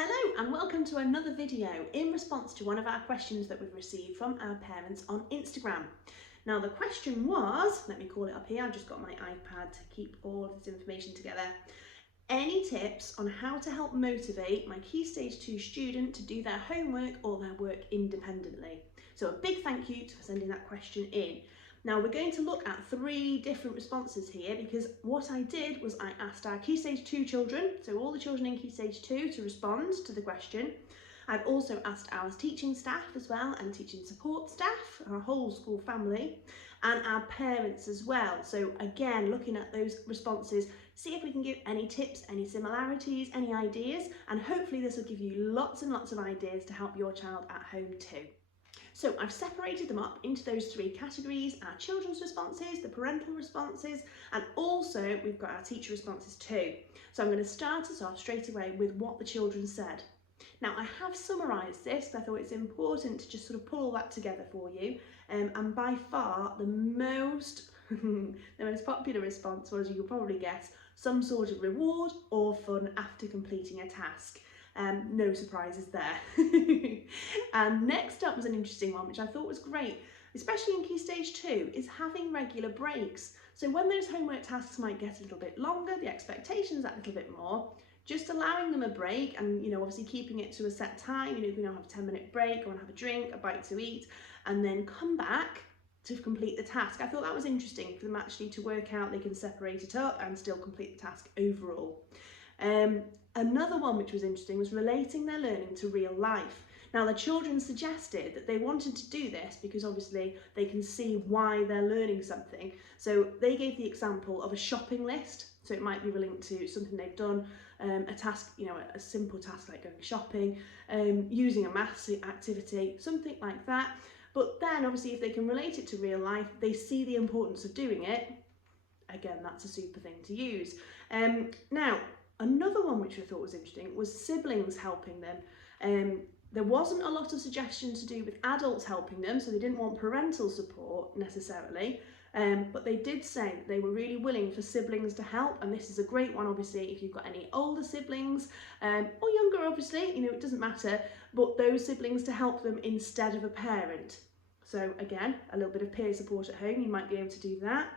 Hello and welcome to another video in response to one of our questions that we've received from our parents on Instagram. Now the question was, let me call it up here, I've just got my iPad to keep all of this information together. Any tips on how to help motivate my Key Stage 2 student to do their homework or their work independently? So a big thank you for sending that question in. Now we're going to look at 3 different responses here because what I did was I asked our Key Stage 2 children, so all the children in Key Stage 2, to respond to the question. I've also asked our teaching staff as well and teaching support staff, our whole school family, and our parents as well. So again, looking at those responses, see if we can give any tips, any similarities, any ideas, and hopefully this will give you lots and lots of ideas to help your child at home too. So I've separated them up into those 3 categories: our children's responses, the parental responses, and also we've got our teacher responses too. So I'm going to start us off straight away with what the children said. Now I have summarised this because I thought it's important to just sort of pull all that together for you, and by far the most popular response was, you could probably guess, some sort of reward or fun after completing a task. No surprises there. And next up was an interesting one, which I thought was great, especially in Key Stage 2, is having regular breaks. So when those homework tasks might get a little bit longer, the expectations that little bit more, just allowing them a break and, obviously keeping it to a set time. If we don't have a 10-minute break, go and have a drink, a bite to eat, and then come back to complete the task. I thought that was interesting for them actually to work out they can separate it up and still complete the task overall. Another one which was interesting was relating their learning to real life. Now the children suggested that they wanted to do this because obviously they can see why they're learning something. So they gave the example of a shopping list. So it might be linked to something they've done, a task, a simple task like going shopping, using a maths activity, something like that. But then obviously if they can relate it to real life, they see the importance of doing it. Again, that's a super thing to use. Now, another one which I thought was interesting was siblings helping them. There wasn't a lot of suggestions to do with adults helping them, so they didn't want parental support necessarily, but they did say that they were really willing for siblings to help, and this is a great one obviously if you've got any older siblings, or younger obviously, it doesn't matter, but those siblings to help them instead of a parent. So again, a little bit of peer support at home, you might be able to do that.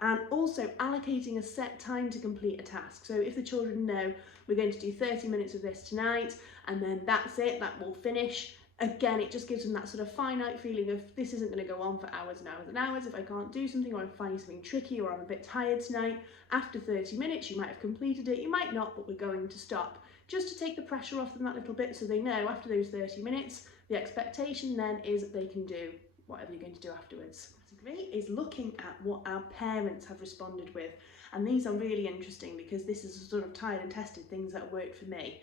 And also allocating a set time to complete a task. So if the children know we're going to do 30 minutes of this tonight and then that's it, that will finish. Again, it just gives them that sort of finite feeling of this isn't going to go on for hours and hours and hours. If I can't do something, or I'm finding something tricky, or I'm a bit tired tonight, after 30 minutes you might have completed it, you might not, but we're going to stop. Just to take the pressure off them that little bit so they know after those 30 minutes, the expectation then is that they can do whatever you're going to do afterwards. Great is looking at what our parents have responded with, and these are really interesting because this is a sort of tried and tested things that worked for me.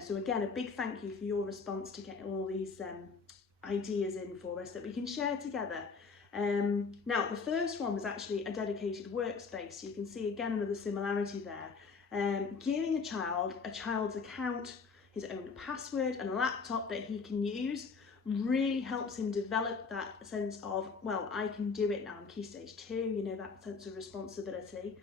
So again, a big thank you for your response to getting all these ideas in for us that we can share together. Now the first one was actually a dedicated workspace, so you can see again another similarity there. Giving a child's account, his own password and a laptop that he can use really helps him develop that sense of, well, I can do it now, I'm Key Stage 2, that sense of responsibility.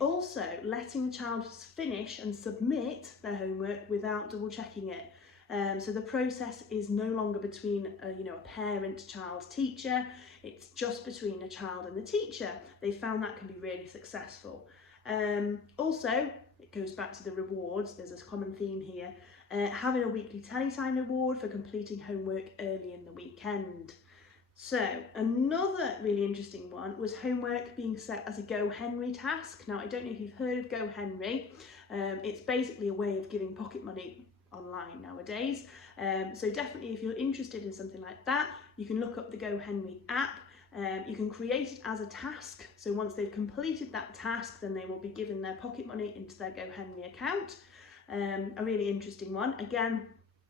Also, letting the child finish and submit their homework without double checking it. So the process is no longer between a parent, child, teacher, it's just between a child and the teacher. They found that can be really successful. Also, it goes back to the rewards, there's a common theme here. Having a weekly Telesign reward for completing homework early in the weekend. So another really interesting one was homework being set as a Go Henry task. Now I don't know if you've heard of Go Henry. It's basically a way of giving pocket money online nowadays. So definitely if you're interested in something like that, you can look up the Go Henry app. You can create it as a task. So once they've completed that task, then they will be given their pocket money into their Go Henry account. A really interesting one, again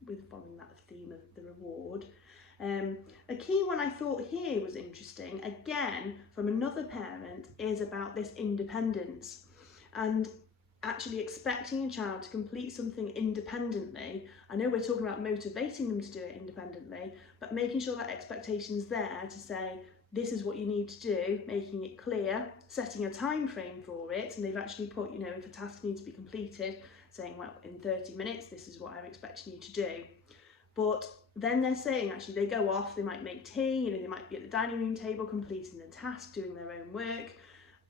with following that theme of the reward. A key one I thought here was interesting, again from another parent, is about this independence and actually expecting a child to complete something independently. I know we're talking about motivating them to do it independently, but making sure that expectation's there to say this is what you need to do, making it clear, setting a time frame for it, and they've actually put, if a task needs to be completed, saying, well, in 30 minutes, this is what I'm expecting you to do. But then they're saying, actually, they go off, they might make tea, they might be at the dining room table completing the task, doing their own work,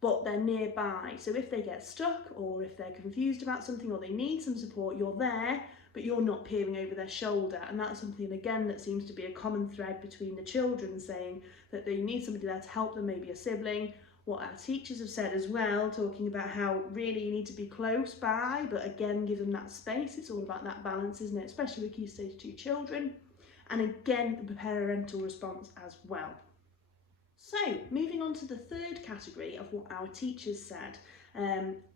but they're nearby. So if they get stuck, or if they're confused about something, or they need some support, you're there, but you're not peering over their shoulder. And that's something, again, that seems to be a common thread between the children, saying that they need somebody there to help them, maybe a sibling. What our teachers have said as well, talking about how really you need to be close by, but again, give them that space. It's all about that balance, isn't it? Especially with Key Stage 2 children. And again, the parental response as well. So, moving on to the third category of what our teachers said.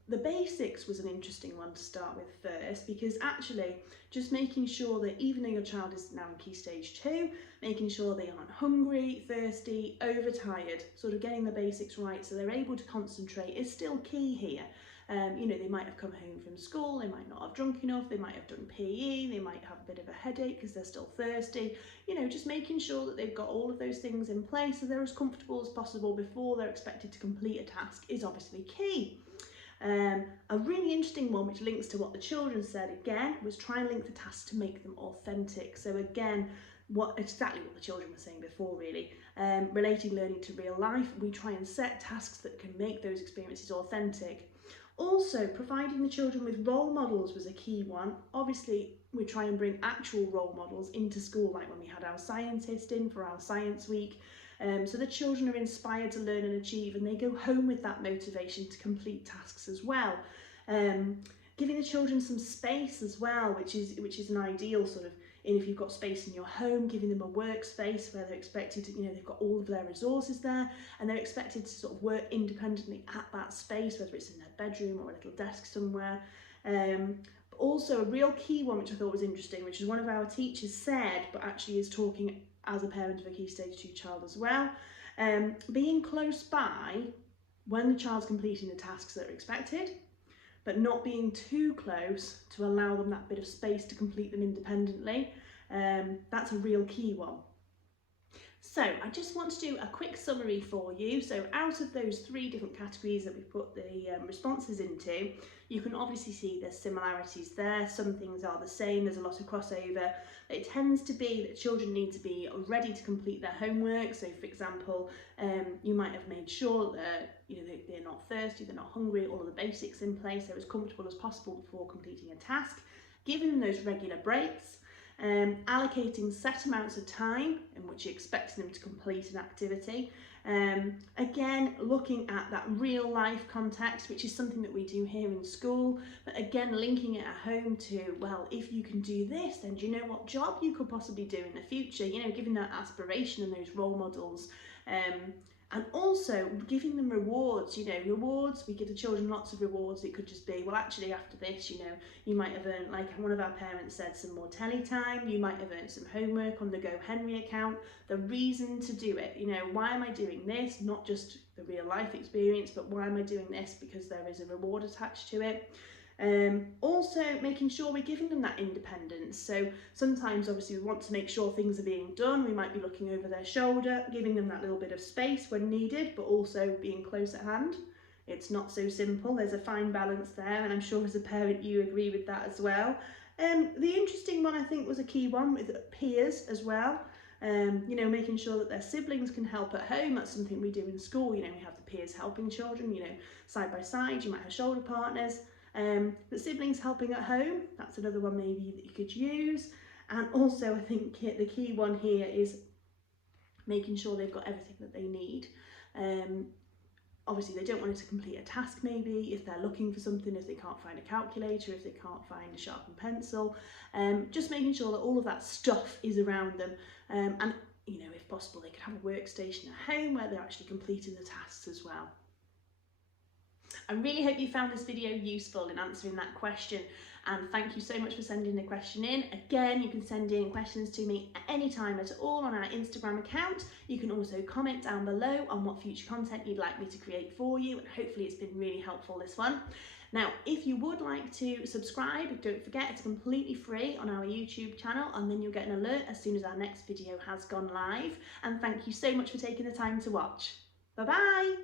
The basics was an interesting one to start with first, because actually just making sure that even though your child is now in Key Stage 2, making sure they aren't hungry, thirsty, overtired, sort of getting the basics right so they're able to concentrate is still key here. They might have come home from school, they might not have drunk enough, they might have done PE, they might have a bit of a headache because they're still thirsty. Just making sure that they've got all of those things in place so they're as comfortable as possible before they're expected to complete a task is obviously key. A really interesting one, which links to what the children said again, was try and link the tasks to make them authentic. So again, exactly what the children were saying before, really. Relating learning to real life, we try and set tasks that can make those experiences authentic. Also, providing the children with role models was a key one. Obviously, we try and bring actual role models into school, like when we had our scientist in for our science week. So the children are inspired to learn and achieve, and they go home with that motivation to complete tasks as well. Giving the children some space as well, which is an ideal sort of, and if you've got space in your home, giving them a workspace where they're expected to, they've got all of their resources there, and they're expected to sort of work independently at that space, whether it's in their bedroom or a little desk somewhere. But also a real key one, which I thought was interesting, which is one of our teachers said, but actually is talking as a parent of a Key Stage 2 child as well, being close by when the child's completing the tasks that are expected, but not being too close to allow them that bit of space to complete them independently. That's a real key one. So I just want to do a quick summary for you. So out of those 3 different categories that we've put the responses into, you can obviously see there's similarities there. Some things are the same, there's a lot of crossover. It tends to be that children need to be ready to complete their homework. So for example, you might have made sure that they're not thirsty, they're not hungry, all of the basics in place, they're as comfortable as possible before completing a task, giving them those regular breaks, allocating set amounts of time in which you're expecting them to complete an activity. Again, looking at that real life context, which is something that we do here in school, but again, linking it at home to, well, if you can do this, then do you know what job you could possibly do in the future? Giving that aspiration and those role models. And also giving them rewards, rewards, we give the children lots of rewards. It could just be, well, actually after this, you might have earned, like one of our parents said, some more telly time, you might have earned some homework on the Go Henry account, the reason to do it, why am I doing this? Not just the real life experience, but why am I doing this? Because there is a reward attached to it. Also making sure we're giving them that independence. So sometimes obviously we want to make sure things are being done, we might be looking over their shoulder, giving them that little bit of space when needed, but also being close at hand. It's not so simple, there's a fine balance there, and I'm sure as a parent you agree with that as well. The interesting one I think was a key one with peers as well. Making sure that their siblings can help at home. That's something we do in school. We have the peers helping children, side by side, you might have shoulder partners. But siblings helping at home, that's another one maybe that you could use. And also I think the key one here is making sure they've got everything that they need. Obviously they don't want it to complete a task maybe, if they're looking for something, if they can't find a calculator, if they can't find a sharpened pencil, just making sure that all of that stuff is around them. And if possible they could have a workstation at home where they're actually completing the tasks as well. I really hope you found this video useful in answering that question, and thank you so much for sending the question in. Again, you can send in questions to me at any time at all on our Instagram account. You can also comment down below on what future content you'd like me to create for you, and hopefully it's been really helpful, this one. Now, if you would like to subscribe, don't forget it's completely free on our YouTube channel, and then you'll get an alert as soon as our next video has gone live. And thank you so much for taking the time to watch. Bye bye!